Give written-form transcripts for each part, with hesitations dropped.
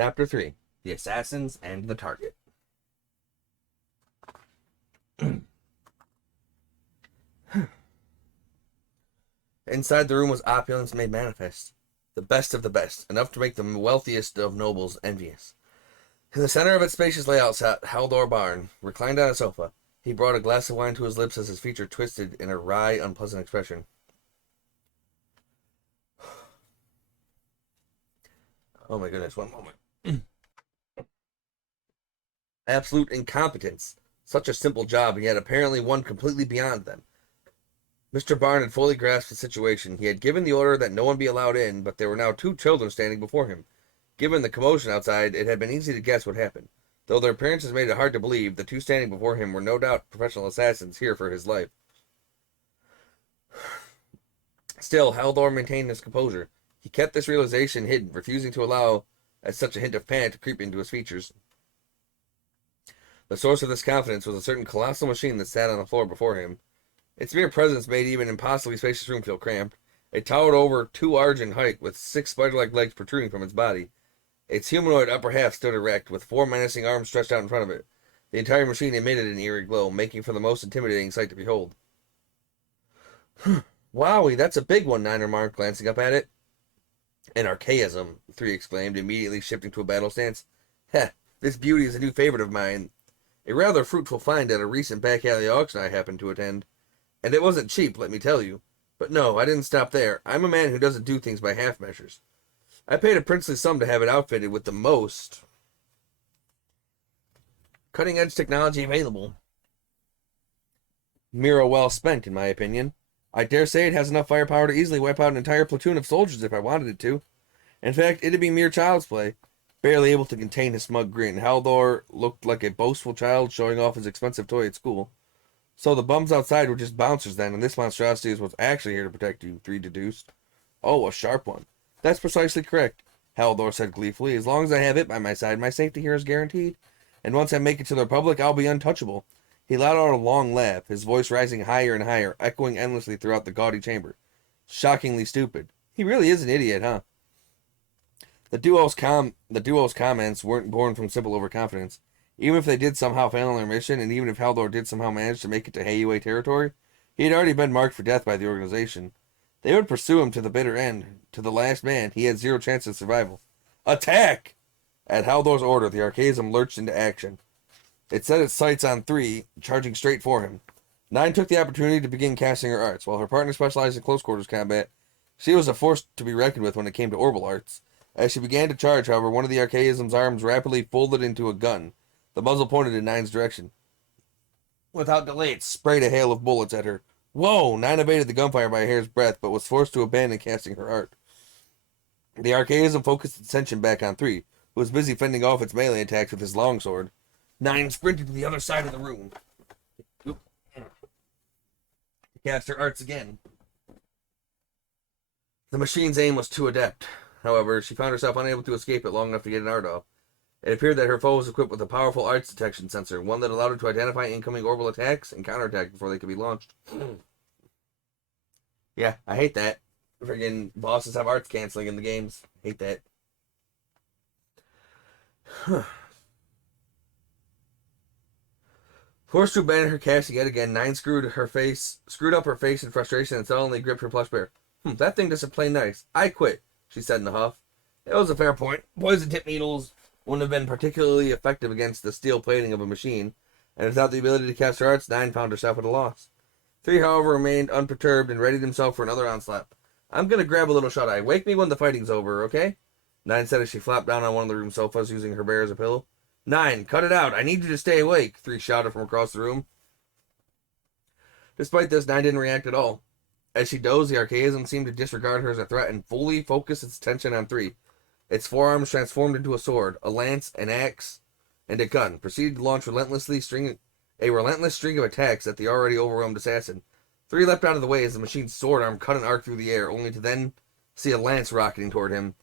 Chapter 3: The Assassins and the Target. Inside the room was opulence made manifest. The best of the best, enough to make the wealthiest of nobles envious. In the center of its spacious layout sat Haldor Barn, reclined on a sofa. He brought a glass of wine to his lips as his features twisted in a wry, unpleasant expression. Oh my goodness, one moment. Absolute incompetence. Such a simple job, and yet apparently one completely beyond them. Mr. Barn had fully grasped the situation. He had given the order that no one be allowed in, but there were now 2 children standing before him. Given the commotion outside, it had been easy to guess what happened. Though their appearances made it hard to believe, the 2 standing before him were no doubt professional assassins here for his life. Still, Haldor maintained his composure. He kept this realization hidden, refusing to allow such a hint of panic to creep into his features. The source of this confidence was a certain colossal machine that sat on the floor before him. Its mere presence made even an impossibly spacious room feel cramped. It towered over 2 ards in height, with 6 spider-like legs protruding from its body. Its humanoid upper half stood erect, with 4 menacing arms stretched out in front of it. The entire machine emitted an eerie glow, making for the most intimidating sight to behold. Wowie, that's a big one, 9 remarked, glancing up at it. An archaism, 3 exclaimed, immediately shifting to a battle stance. Heh, this beauty is a new favorite of mine. A rather fruitful find at a recent back alley auction I happened to attend. And it wasn't cheap, let me tell you. But no, I didn't stop there. I'm a man who doesn't do things by half measures. I paid a princely sum to have it outfitted with the most cutting-edge technology available. Miro well spent, in my opinion. I dare say it has enough firepower to easily wipe out an entire platoon of soldiers if I wanted it to. In fact, it'd be mere child's play. Barely able to contain his smug grin, Haldor looked like a boastful child showing off his expensive toy at school. So the bums outside were just bouncers then, and this monstrosity is what's actually here to protect you, 3 deduced. Oh, a sharp one. That's precisely correct, Haldor said gleefully. As long as I have it by my side, my safety here is guaranteed. And once I make it to the Republic, I'll be untouchable. He let out a long laugh, his voice rising higher and higher, echoing endlessly throughout the gaudy chamber. Shockingly stupid. He really is an idiot, huh? The duo's comments weren't born from simple overconfidence. Even if they did somehow fail on their mission, and even if Haldor did somehow manage to make it to Hayue territory, he had already been marked for death by the organization. They would pursue him to the bitter end. To the last man, he had 0 chance of survival. Attack! At Haldor's order, the archaism lurched into action. It set its sights on 3, charging straight for him. 9 took the opportunity to begin casting her arts. While her partner specialized in close quarters combat, she was a force to be reckoned with when it came to orbital arts. As she began to charge, however, one of the archaism's arms rapidly folded into a gun. The muzzle pointed in 9's direction. Without delay, it sprayed a hail of bullets at her. Whoa! 9 evaded the gunfire by a hair's breadth, but was forced to abandon casting her art. The archaism focused its attention back on 3, who was busy fending off its melee attacks with his longsword. 9 sprinted to the other side of the room to cast her arts again. The machine's aim was too adept. However, she found herself unable to escape it long enough to get an art off. It appeared that her foe was equipped with a powerful arts detection sensor, one that allowed her to identify incoming orbital attacks and counterattack before they could be launched. Yeah, I hate that. Friggin' bosses have arts canceling in the games. Hate that. Forced to abandon her casting yet again, 9 screwed up her face in frustration and suddenly gripped her plush bear. That thing doesn't play nice. I quit, she said in a huff. It was a fair point. Poison tip needles wouldn't have been particularly effective against the steel plating of a machine, and without the ability to cast her arts, 9 found herself at a loss. 3, however, remained unperturbed and readied himself for another onslaught. I'm gonna grab a little shut-eye. Wake me when the fighting's over, okay? 9 said as she flopped down on one of the room sofas, using her bear as a pillow. 9, cut it out. I need you to stay awake, 3 shouted from across the room. Despite this, 9 didn't react at all. As she dozed, the archaism seemed to disregard her as a threat and fully focused its attention on 3. Its forearms transformed into a sword, a lance, an axe, and a gun, proceeded to launch a relentless string of attacks at the already overwhelmed assassin. 3 leapt out of the way as the machine's sword arm cut an arc through the air, only to then see a lance rocketing toward him.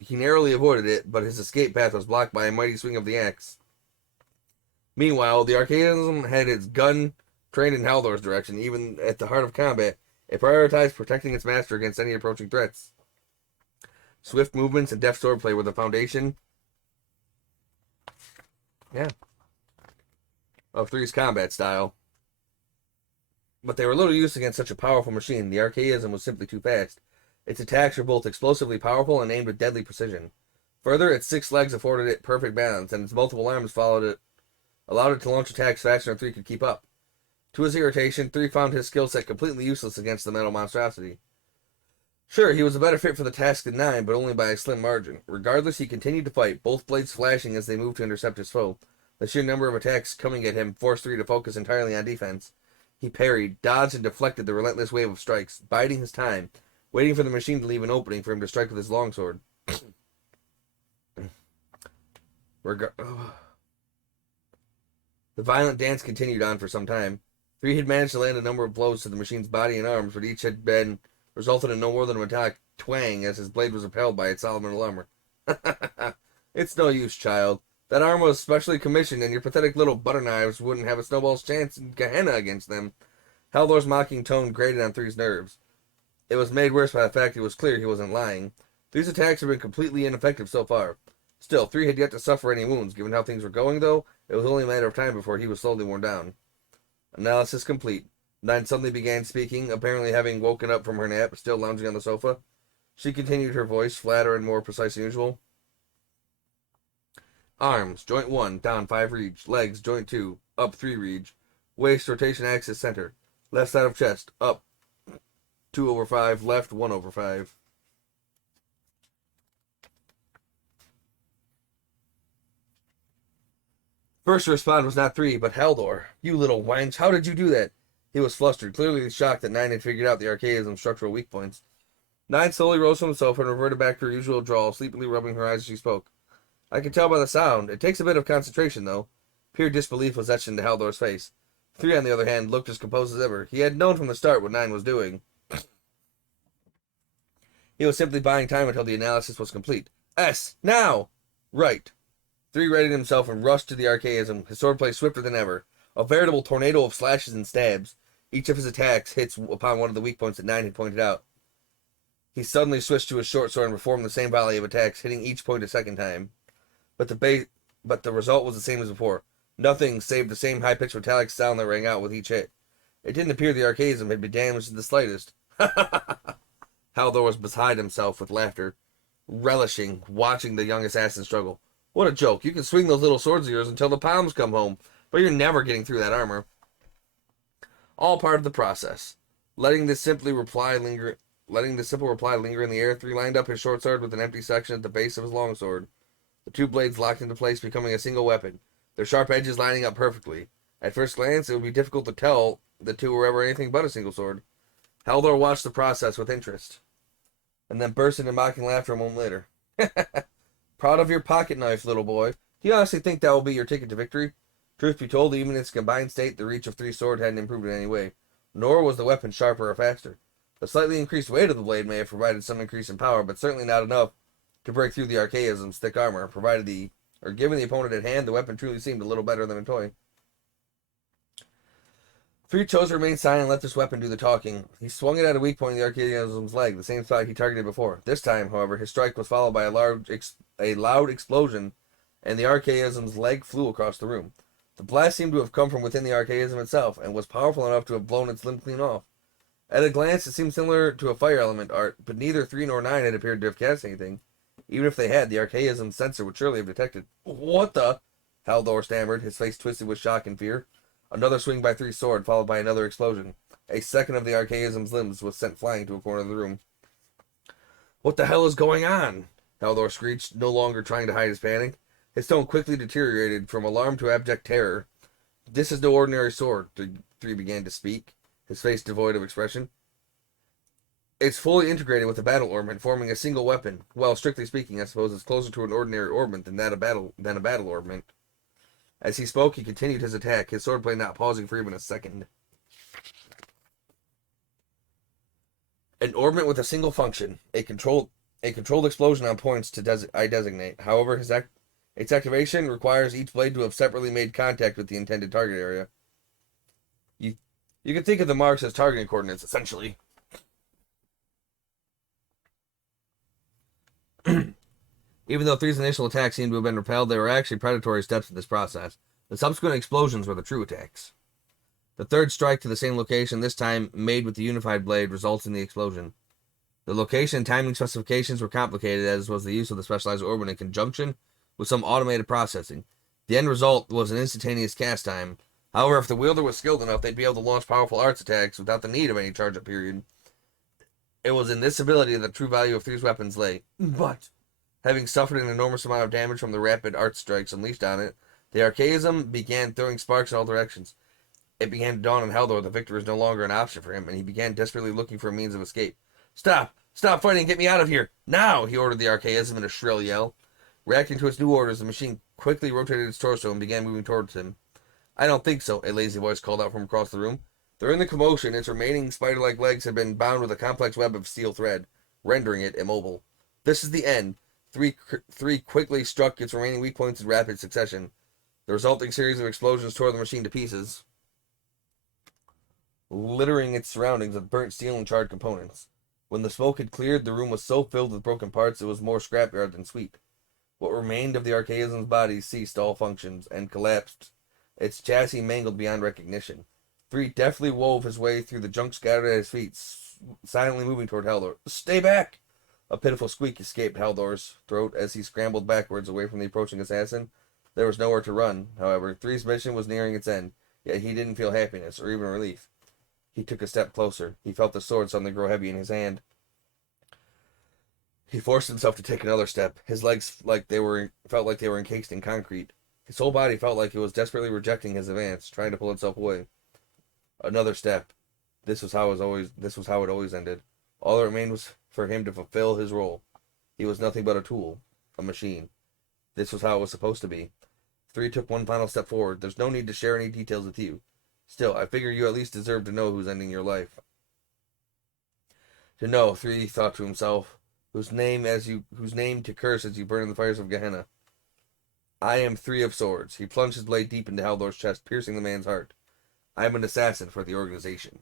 He narrowly avoided it, but his escape path was blocked by a mighty swing of the axe. Meanwhile, the archaism had its gun trained in Haldor's direction. Even at the heart of combat, it prioritized protecting its master against any approaching threats. Swift movements and deft swordplay were the foundation Yeah. Of 3's combat style. But they were little use against such a powerful machine. The Archaism was simply too fast. Its attacks were both explosively powerful and aimed with deadly precision. Further, its 6 legs afforded it perfect balance, and its multiple arms allowed it to launch attacks faster than 3 could keep up. To his irritation, 3 found his skill set completely useless against the metal monstrosity. Sure, he was a better fit for the task than 9, but only by a slim margin. Regardless, he continued to fight, both blades flashing as they moved to intercept his foe. The sheer number of attacks coming at him forced 3 to focus entirely on defense. He parried, dodged, and deflected the relentless wave of strikes, biding his time, waiting for the machine to leave an opening for him to strike with his longsword. The violent dance continued on for some time. 3 had managed to land a number of blows to the machine's body and arms, but each had resulted in no more than a metallic twang as his blade was repelled by its solid metal armor. It's no use, child. That armor was specially commissioned, and your pathetic little butter knives wouldn't have a snowball's chance in Gehenna against them. Haldor's mocking tone grated on 3's nerves. It was made worse by the fact it was clear he wasn't lying. 3's attacks had been completely ineffective so far. Still, 3 had yet to suffer any wounds. Given how things were going, though, it was only a matter of time before he was slowly worn down. Analysis complete. 9 suddenly began speaking, apparently having woken up from her nap, still lounging on the sofa. She continued, her voice flatter and more precise than usual. Arms, joint 1, down 5 reach. Legs, joint 2, up 3 reach. Waist, rotation axis, center. Left side of chest, up 2/5, left 1/5. First to respond was not 3, but Haldor. You little wanks, how did you do that? He was flustered, clearly shocked that 9 had figured out the Archaism's structural weak points. 9 slowly rose from the sofa and reverted back to her usual drawl, sleepily rubbing her eyes as she spoke. I could tell by the sound. It takes a bit of concentration, though. Pure disbelief was etched into Haldor's face. 3, on the other hand, looked as composed as ever. He had known from the start what 9 was doing. He was simply buying time until the analysis was complete. S! Now! Right. 3 readied himself and rushed to the Archaism, his swordplay swifter than ever. A veritable tornado of slashes and stabs. Each of his attacks hits upon one of the weak points that 9 had pointed out. He suddenly switched to his short sword and performed the same volley of attacks, hitting each point a second time. But the result was the same as before. Nothing save the same high-pitched metallic sound that rang out with each hit. It didn't appear the Archaism had been damaged in the slightest. Haldor was beside himself with laughter, relishing watching the young assassin struggle. What a joke. You can swing those little swords of yours until the palms come home, but you're never getting through that armor. All part of the process. Letting this simple reply linger in the air, 3 lined up his short sword with an empty section at the base of his longsword. The 2 blades locked into place, becoming a single weapon, their sharp edges lining up perfectly. At first glance, it would be difficult to tell the 2 were ever anything but a single sword. Haldor watched the process with interest, and then burst into mocking laughter a moment later. Proud of your pocket knife, little boy. Do you honestly think that will be your ticket to victory? Truth be told, even in its combined state, the reach of 3's sword hadn't improved in any way, nor was the weapon sharper or faster. The slightly increased weight of the blade may have provided some increase in power, but certainly not enough to break through the Archaism's thick armor, given the opponent at hand, the weapon truly seemed a little better than a toy. 3 chose to remain silent and let this weapon do the talking. He swung it at a weak point in the Archaism's leg, the same spot he targeted before. This time, however, his strike was followed by a loud explosion, and the Archaism's leg flew across the room. The blast seemed to have come from within the Archaism itself, and was powerful enough to have blown its limb clean off. At a glance, it seemed similar to a fire element art, but neither 3 nor 9 had appeared to have cast anything. Even if they had, the Archaism's sensor would surely have detected. What the? Haldor stammered, his face twisted with shock and fear. Another swing by 3's sword, followed by another explosion. A second of the Archaism's limbs was sent flying to a corner of the room. What the hell is going on? Haldor screeched, no longer trying to hide his panic. His tone quickly deteriorated from alarm to abject terror. This is no ordinary sword, 3 began to speak, his face devoid of expression. It's fully integrated with the battle ornament, forming a single weapon. Well, strictly speaking, I suppose it's closer to an ordinary ornament than a battle ornament. As he spoke, he continued his attack, his swordplay not pausing for even a second. An ornament with a single function, a controlled explosion on points I designate. However, its activation requires each blade to have separately made contact with the intended target area. You can think of the marks as targeting coordinates, essentially. Even though Three's initial attacks seemed to have been repelled, they were actually predatory steps in this process. The subsequent explosions were the true attacks. The third strike to the same location, this time made with the unified blade, results in the explosion. The location and timing specifications were complicated, as was the use of the specialized orbit in conjunction with some automated processing. The end result was an instantaneous cast time. However, if the wielder was skilled enough, they'd be able to launch powerful arts attacks without the need of any charge-up period. It was in this ability that the true value of Three's weapons lay. But, having suffered an enormous amount of damage from the rapid art strikes unleashed on it, the Archaism began throwing sparks in all directions. It began to dawn on Haldor that victory was no longer an option for him, and he began desperately looking for a means of escape. Stop! Stop fighting and get me out of here! Now! He ordered the Archaism in a shrill yell. Reacting to its new orders, the machine quickly rotated its torso and began moving towards him. I don't think so, a lazy voice called out from across the room. During the commotion, its remaining spider-like legs had been bound with a complex web of steel thread, rendering it immobile. This is the end. Three quickly struck its remaining weak points in rapid succession. The resulting series of explosions tore the machine to pieces, littering its surroundings with burnt steel and charred components. When the smoke had cleared, the room was so filled with broken parts it was more scrapyard than sweet. What remained of the Archaism's body ceased all functions and collapsed, its chassis mangled beyond recognition. Three deftly wove his way through the junk scattered at his feet, silently moving toward Haldor. Stay back! A pitiful squeak escaped Haldor's throat as he scrambled backwards away from the approaching assassin. There was nowhere to run, however. Three's mission was nearing its end, yet he didn't feel happiness or even relief. He took a step closer. He felt the sword suddenly grow heavy in his hand. He forced himself to take another step. His legs felt like they were encased in concrete. His whole body felt like it was desperately rejecting his advance, trying to pull itself away. Another step. This was how it always ended. All that remained was for him to fulfill his role. He was nothing but a tool, a machine. This was how it was supposed to be. Three took one final step forward. There's no need to share any details with you. Still, I figure you at least deserve to know who's ending your life. To know, Three thought to himself, whose name to curse as you burn in the fires of Gehenna. I am Three of Swords. He plunged his blade deep into Haldor's chest, piercing the man's heart. I am an assassin for the organization.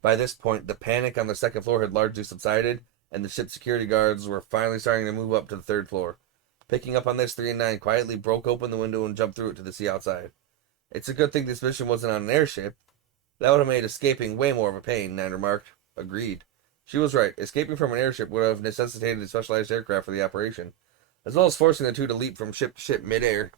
By this point, the panic on the second floor had largely subsided, and the ship's security guards were finally starting to move up to the third floor. Picking up on this, 3 and 9 quietly broke open the window and jumped through it to the sea outside. It's a good thing this mission wasn't on an airship. That would have made escaping way more of a pain, 9 remarked. Agreed. She was right. Escaping from an airship would have necessitated a specialized aircraft for the operation, as well as forcing the two to leap from ship to ship midair.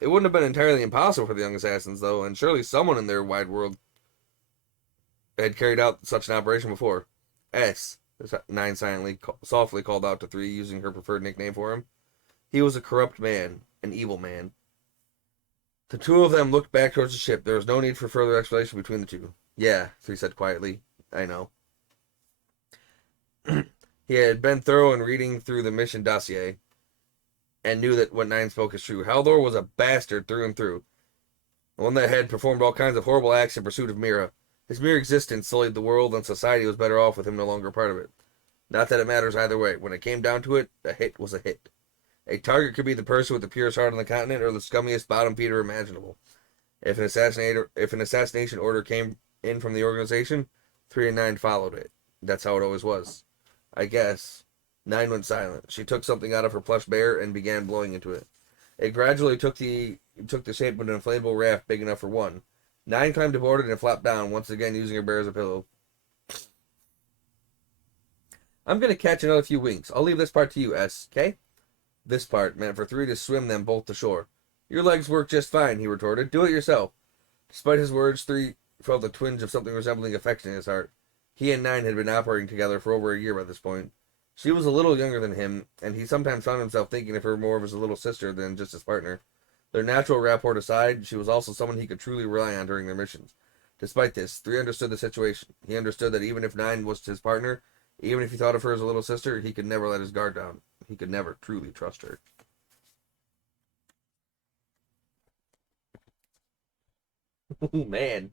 It wouldn't have been entirely impossible for the young assassins, though, and surely someone in their wide world had carried out such an operation before. 9 softly called out to 3, using her preferred nickname for him. He was a corrupt man, an evil man. The two of them looked back towards the ship. There was no need for further explanation between the two. Yeah, 3 said quietly. I know. He had been thorough in reading through the mission dossier, and knew that what 9 spoke is true. Haldor was a bastard through and through. One that had performed all kinds of horrible acts in pursuit of Mira. His mere existence sullied the world, and society was better off with him no longer part of it. Not that it matters either way. When it came down to it, a hit was a hit. A target could be the person with the purest heart on the continent, or the scummiest bottom feeder imaginable. If an assassination order came in from the organization, 3 and 9 followed it. That's how it always was. I guess. 9 went silent. She took something out of her plush bear and began blowing into it. It gradually took the shape of an inflatable raft big enough for one. 9 climbed aboard it and flapped down, once again using her bear as a pillow. I'm going to catch another few winks. I'll leave this part to you, S, okay? This part meant for 3 to swim them both to shore. Your legs work just fine, he retorted. Do it yourself. Despite his words, 3 felt a twinge of something resembling affection in his heart. He and 9 had been operating together for over a year by this point. She was a little younger than him, and he sometimes found himself thinking of her more as a little sister than just his partner. Their natural rapport aside, she was also someone he could truly rely on during their missions. Despite this, 3 understood the situation. He understood that even if 9 was his partner, even if he thought of her as a little sister, he could never let his guard down. He could never truly trust her. Man.